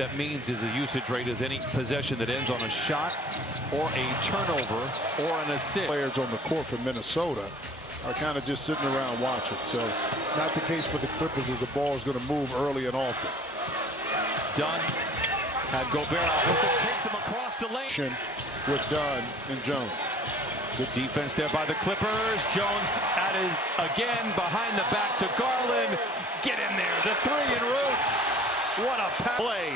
that means is the usage rate is any possession that ends on a shot or a turnover or an assist. Players on the court for Minnesota are kind of just sitting around watching. So not the case for the Clippers, as the ball is going to move early and often. Dunn had Gobert out with it, takes him across the lane. With Dunn and Jones. Good defense there by the Clippers. Jones at it again, behind the back to Garland. Get in there, the three en route. What a play.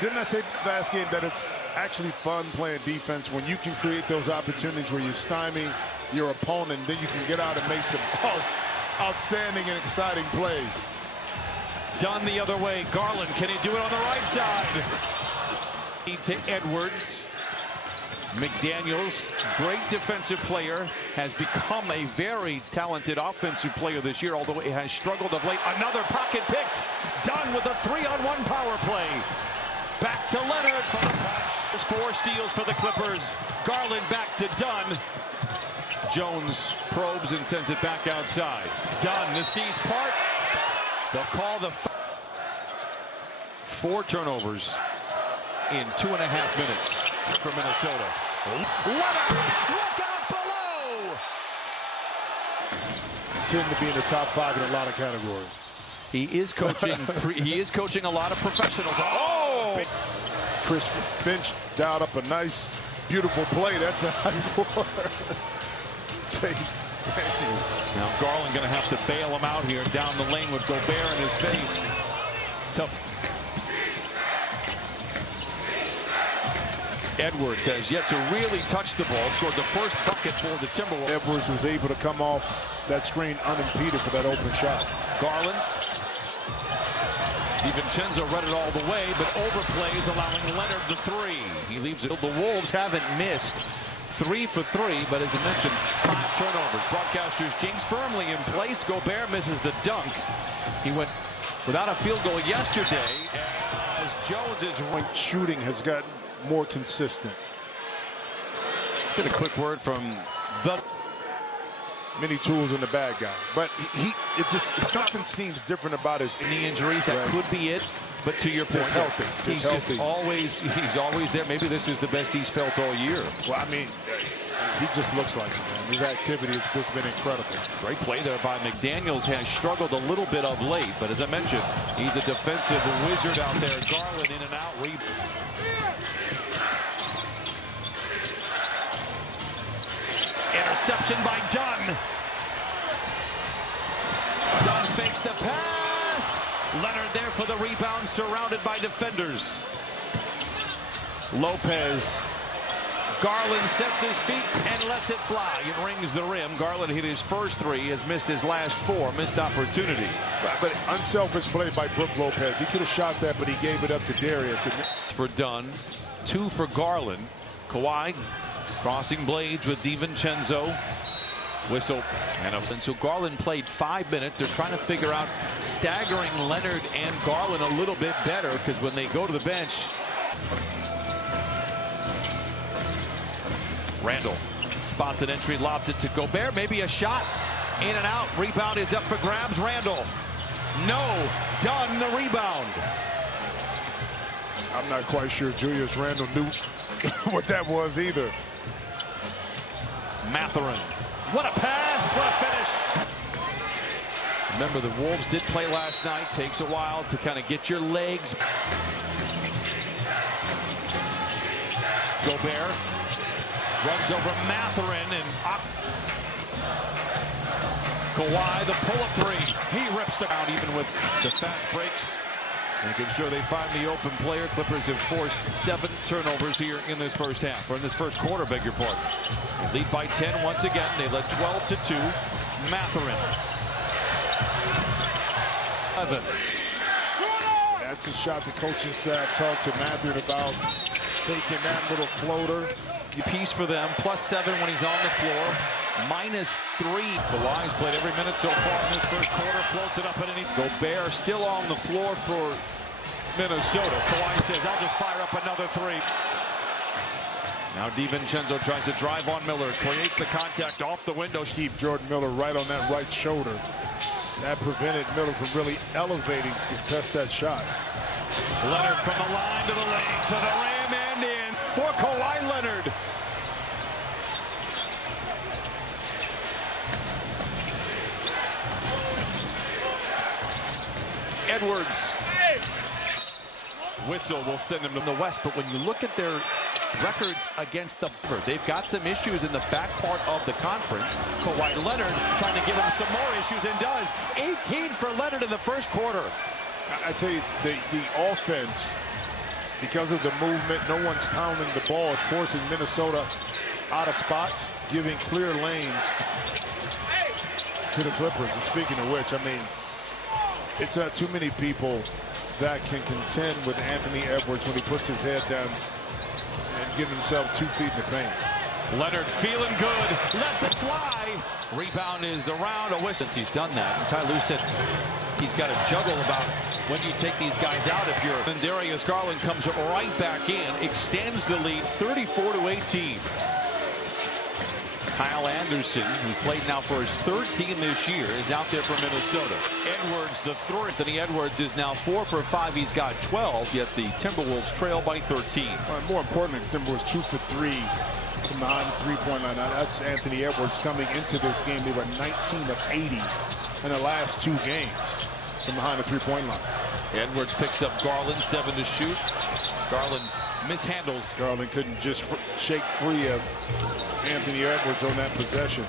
Didn't I say last game that it's actually fun playing defense when you can create those opportunities where you stymie your opponent, then you can get out and make some outstanding and exciting plays. Dunn the other way. Garland, can he do it on the right side? To Edwards. McDaniels, great defensive player, has become a very talented offensive player this year, although he has struggled of late. Another pocket picked. Dunn with a 3-on-1 power play. Back to Leonard for the punch. There's 4 steals for the Clippers. Garland back to Dunn. Jones probes and sends it back outside. Dunn, the C's part. They'll call the 4 turnovers in 2.5 minutes for Minnesota. Leonard, look out below! Tend to be in the top 5 in a lot of categories. He is coaching. He is coaching a lot of professionals. Oh! Chris Finch dialed up a nice, beautiful play. That's a high Now Garland going to have to bail him out here down the lane with Gobert in his face. Tough. Edwards has yet to really touch the ball. Scored the first bucket for the Timberwolves. Edwards was able to come off that screen unimpeded for that open shot. Garland. DiVincenzo read it all the way, but overplays, allowing Leonard the 3. He leaves it. The Wolves haven't missed 3 for 3, but as I mentioned, 5 turnovers. Broadcasters jinx firmly in place. Gobert misses the dunk. He went without a field goal yesterday as Jones's shooting has gotten more consistent. Let's get a quick word from the many tools in the bad guy, but something seems different about his knee injuries. That could be it. But to your point, just healthy. He's always there. Maybe this is the best he's felt all year. Well, I mean, he just looks like it, man. His activity has just been incredible. Great play there by McDaniels. Has struggled a little bit of late, but as I mentioned, he's a defensive wizard out there. Garland in and out. Interception by Dunn. Dunn fakes the pass. Leonard there for the rebound, surrounded by defenders. Lopez. Garland sets his feet and lets it fly. It rings the rim. Garland hit his first 3, has missed his last 4. Missed opportunity. But unselfish play by Brook Lopez. He could have shot that, but he gave it up to Darius. For Dunn, 2 for Garland. Kawhi crossing blades with DiVincenzo. Whistle and so Garland played 5 minutes. They're trying to figure out staggering Leonard and Garland a little bit better, because when they go to the bench. Randall spots an entry, lobs it to Gobert. Maybe a shot. In and out. Rebound is up for grabs. Randall. No. Dunn the rebound. I'm not quite sure Julius Randle knew what that was either. Mathurin. What a pass. What a finish. Remember, the Wolves did play last night. Takes a while to kind of get your legs. Gobert runs over Mathurin and Kawhi, the pull-up 3. He rips the out even with the fast breaks. Making sure they find the open player. Clippers have forced 7 turnovers here in this first half, or in this first quarter, beg your pardon. They lead by 10 once again. They led 12-2. Mathurin. 11. That's a shot the coaching staff talked to Mathurin about, taking that little floater. Piece for them, +7 when he's on the floor, -3. Kawhi's played every minute so far in this first quarter, floats it up underneath. Gobert still on the floor for Minnesota. Kawhi says, I'll just fire up another 3. Now DiVincenzo tries to drive on Miller, creates the contact off the window. Keep Jordan Miller right on that right shoulder. That prevented Miller from really elevating to contest that shot. Leonard from the line to the lane, to the rim and in for Kawhi Leonard. Edwards. Whistle will send them to the West, but when you look at their records against the they've got some issues in the back part of the conference. Kawhi Leonard trying to give them some more issues and does. 18 for Leonard in the first quarter. I tell you, the offense, because of the movement, no one's pounding the ball, is forcing Minnesota out of spots, giving clear lanes to the Clippers. And speaking of which, I mean, it's too many people that can contend with Anthony Edwards when he puts his head down and give himself 2 feet in the paint. Leonard feeling good, lets it fly. Rebound is around a whistle. He's done that. And Ty Lue said he's got to juggle about when you take these guys out. If you're then Darius Garland comes right back in, extends the lead 34-18. Kyle Anderson, who played now for his 3rd team this year, is out there for Minnesota. Edwards, the third. Anthony Edwards is now 4 for 5. He's got 12, yet the Timberwolves trail by 13. More importantly, the Timberwolves 2 for 3 from behind the three-point line. Now, that's Anthony Edwards coming into this game. They were 19 of 80 in the last 2 games from behind the three-point line. Edwards picks up Garland, 7 to shoot. Garland mishandles. Garland couldn't just shake free of Anthony Edwards on that possession.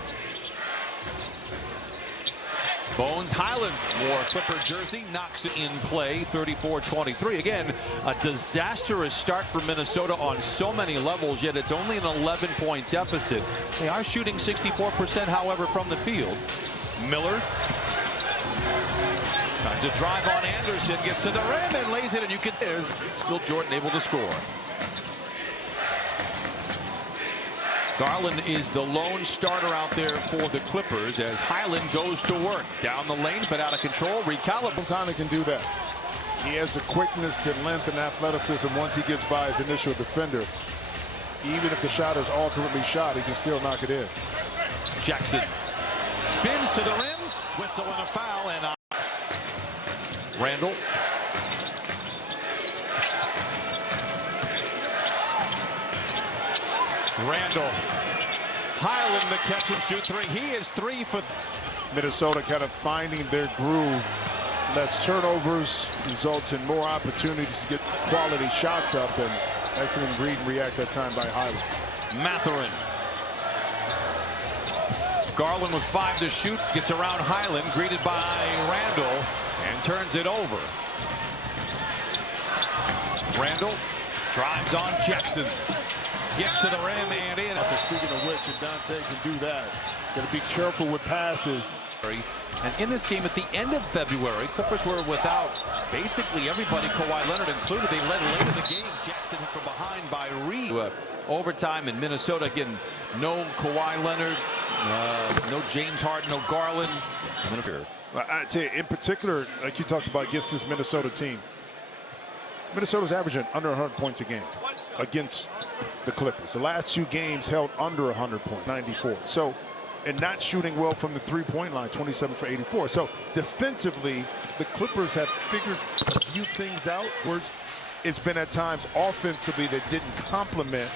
Bones Highland wore a Clipper jersey, knocks it in play, 34-23. Again, a disastrous start for Minnesota on so many levels, yet it's only an 11-point deficit. They are shooting 64%, however, from the field. Miller tries to drive on Anderson, gets to the rim and lays it, and you can see there's still Jordan able to score. Garland is the lone starter out there for the Clippers as Highland goes to work. Down the lane, but out of control. Recalibrate. Montana can do that. He has the quickness, the length, and athleticism once he gets by his initial defender. Even if the shot is ultimately shot, he can still knock it in. Jackson spins to the rim. Whistle and a foul. And Randall. Randall. Highland the catch and shoot 3. He is 3 for Minnesota kind of finding their groove. Less turnovers results in more opportunities to get quality shots up, and excellent read and react that time by Highland. Mathurin. Garland with 5 to shoot, gets around Highland, greeted by Randall, and turns it over. Randall drives on Jackson. Gets to the rim and in. Speaking of which, and Dante can do that. Got to be careful with passes. And in this game at the end of February, Clippers were without basically everybody, Kawhi Leonard included. They led late in the game. Jackson hit from behind by Reed. Overtime in Minnesota. Again, no Kawhi Leonard, no James Harden, no Garland. I tell you, in particular, like you talked about against this Minnesota team, Minnesota's averaging under 100 points a game against the Clippers. The last 2 games held under 100 points, 94. So, and not shooting well from the three-point line, 27 for 84. So defensively, the Clippers have figured a few things out. It's been at times offensively that didn't complement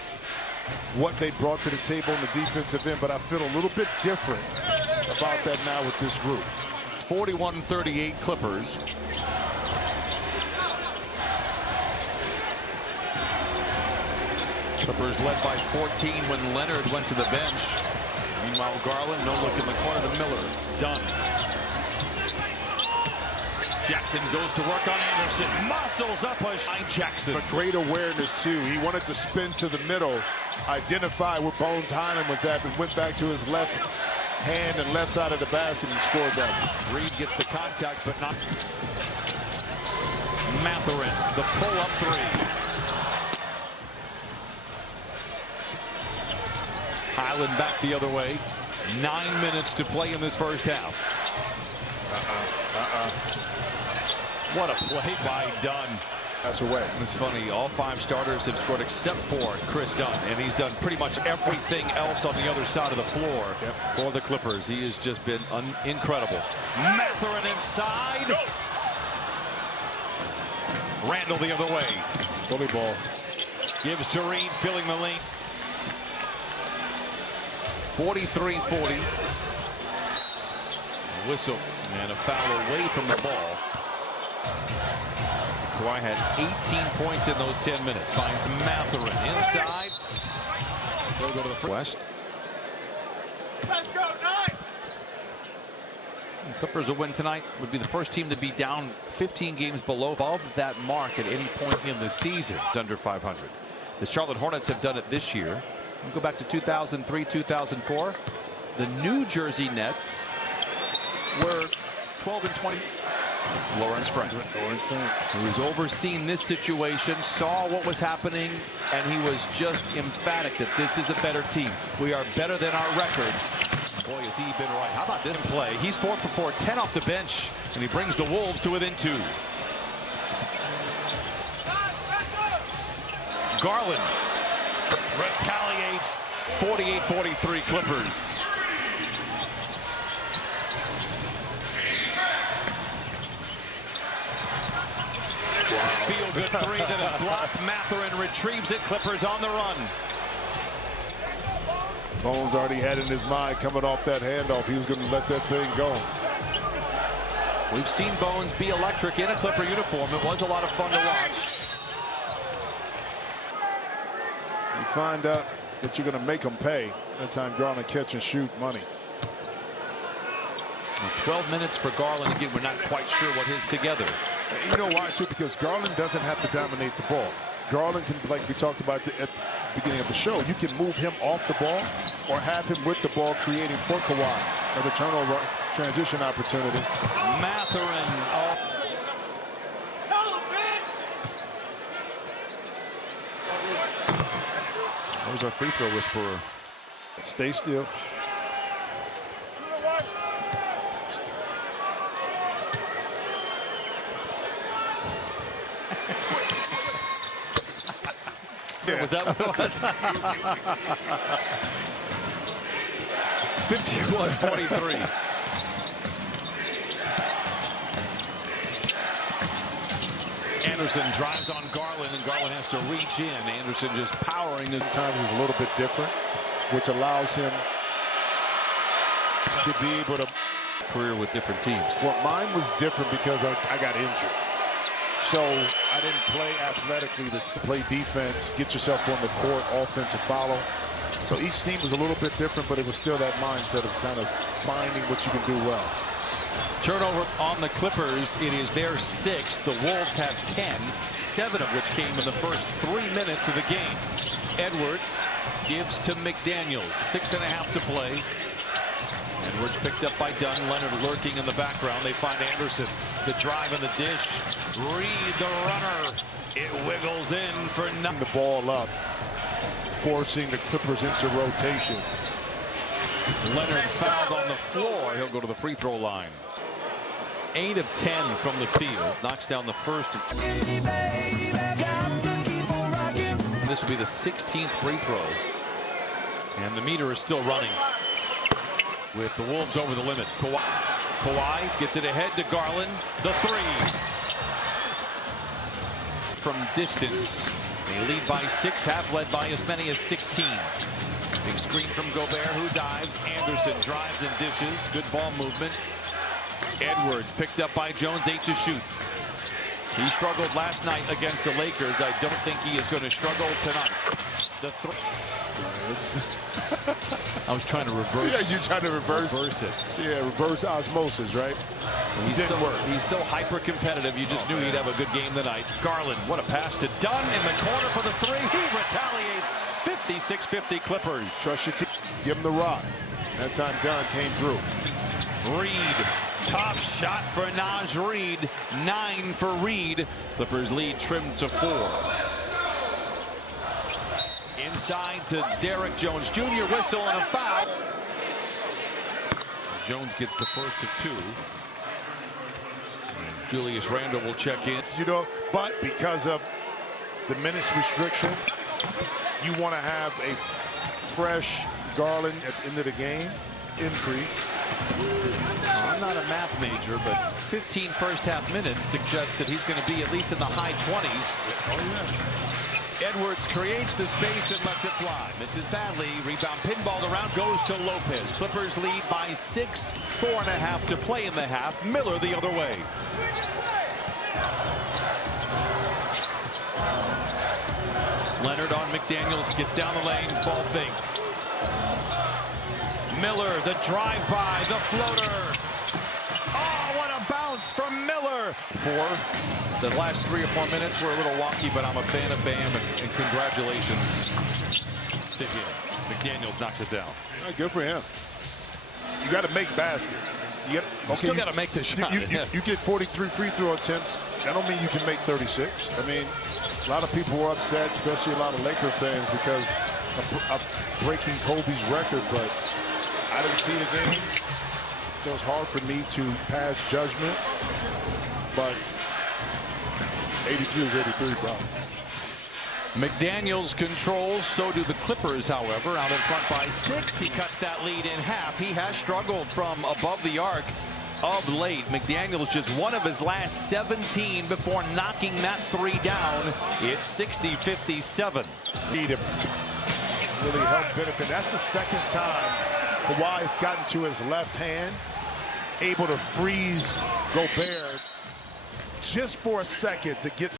what they brought to the table in the defensive end, but I feel a little bit different about that now with this group. 41-38 Clippers. Clippers led by 14 when Leonard went to the bench. Meanwhile, Garland, no look in the corner to Miller. Done. Jackson goes to work on Anderson. Muscles up a shot. Jackson. But great awareness, too. He wanted to spin to the middle, identify where Bones Highland was at, and went back to his left hand and left side of the basket and scored that. Reed gets the contact, but not. Mathurin, the pull-up 3. Highland back the other way. 9 minutes to play in this first half. What a play by Dunn. That's away. It's funny, all 5 starters have scored except for Chris Dunn, and he's done pretty much everything else on the other side of the floor for the Clippers. He has just been incredible. Mathurin inside. Randall the other way. Bully ball. Gives to Reed, filling the lane. 43-40. Whistle and a foul away from the ball. Kawhi had 18 points in those 10 minutes. Finds Mathurin inside. They'll go to the West. Let's go, 9. The Clippers will win tonight. Would be the first team to be down 15 games above that mark at any point in the season. It's under 500. The Charlotte Hornets have done it this year. We'll go back to 2003, 2004. The New Jersey Nets were 12-20. Lawrence Frank, who's overseen this situation, saw what was happening, and he was just emphatic that this is a better team. We are better than our record. Boy, has he been right. How about this play? He's 4 for 4, 10 off the bench, and he brings the Wolves to within 2. Garland retaliates. 48-43 Clippers. Feel-good three that is blocked. Mathurin retrieves it. Clippers on the run. Bones already had in his mind coming off that handoff. He was going to let that thing go. We've seen Bones be electric in a Clipper uniform. It was a lot of fun to watch. You find out that you're going to make them pay. That time Garland catch and shoot money. 12 minutes for Garland. Again, we're not quite sure what his together. You know why, too? Because Garland doesn't have to dominate the ball. Garland can, like we talked about at the beginning of the show, you can move him off the ball or have him with the ball, creating for Kawhi another turnover transition opportunity. Mathurin off. There's our free throw whisperer. Stay still. Yeah. Was that what it was? 51-43. Anderson drives on Garland, and Garland has to reach in. Anderson just powering. Sometimes is a little bit different, which allows him to be able to career with different teams. Well, mine was different because I got injured. So I didn't play athletically to play defense, get yourself on the court, offensive follow. So each team was a little bit different, but it was still that mindset of kind of finding what you can do well. Turnover on the Clippers. It is their 6th. The Wolves have 10, 7 of which came in the first 3 minutes of the game. Edwards gives to McDaniels. 6.5 to play. Edwards picked up by Dunn. Leonard lurking in the background. They find Anderson. The drive and the dish. Reed, the runner. It wiggles in for nothing. The ball up, forcing the Clippers into rotation. Leonard fouled on the floor. He'll go to the free throw line. 8 of 10 from the field. Knocks down the first. This will be the 16th free throw. And the meter is still running with the Wolves over the limit. Kawhi gets it ahead to Garland. The 3. From distance. They lead by 6, half led by as many as 16. Big screen from Gobert, who dives. Anderson drives and dishes. Good ball movement. Edwards picked up by Jones, 8 to shoot. He struggled last night against the Lakers. I don't think he is going to struggle tonight. The I was trying to reverse. Yeah, you're trying to reverse it. Yeah, reverse osmosis, right? He's so hyper-competitive. You just knew he'd have a good game tonight. Garland, what a pass to Dunn in the corner for the 3. He retaliates. 56-50 Clippers. Trust your team. Give him the rock. That time Dunn came through. Reed, top shot for Naz Reed. 9 for Reed. Clippers lead trimmed to 4. Inside to Derrick Jones Jr. Whistle and a foul. Jones gets the first of 2. Julius Randle will check in. You know, but because of the minutes restriction, you want to have a fresh Garland at the end of the game increase. I'm not a math major, but 15 first half minutes suggests that he's going to be at least in the high 20s. Oh, yeah. Edwards creates the space and lets it fly. Misses badly. Rebound pinballed around, goes to Lopez. Clippers lead by 6, 4.5 to play in the half. Miller the other way. Leonard on McDaniels, gets down the lane, ball fake. Miller, the drive-by, the floater. Oh, what a bounce from Miller. The last 3 or 4 minutes were a little wonky, but I'm a fan of Bam, and congratulations. Sit here. McDaniels knocks it down. Good for him. You got to make baskets. You still got to make the shot. You get 43 free throw attempts. That don't mean you can make 36. I mean, a lot of people were upset, especially a lot of Laker fans, because of breaking Kobe's record, but I didn't see the game, so it's hard for me to pass judgment. But 83 is 83, bro. McDaniels controls, so do the Clippers, however. Out in front by 6. He cuts that lead in half. He has struggled from above the arc of late. McDaniels just one of his last 17 before knocking that 3 down. It's 60-57. Need to really help benefit. That's the second time Kawhi's gotten to his left hand, able to freeze Gobert just for a second to get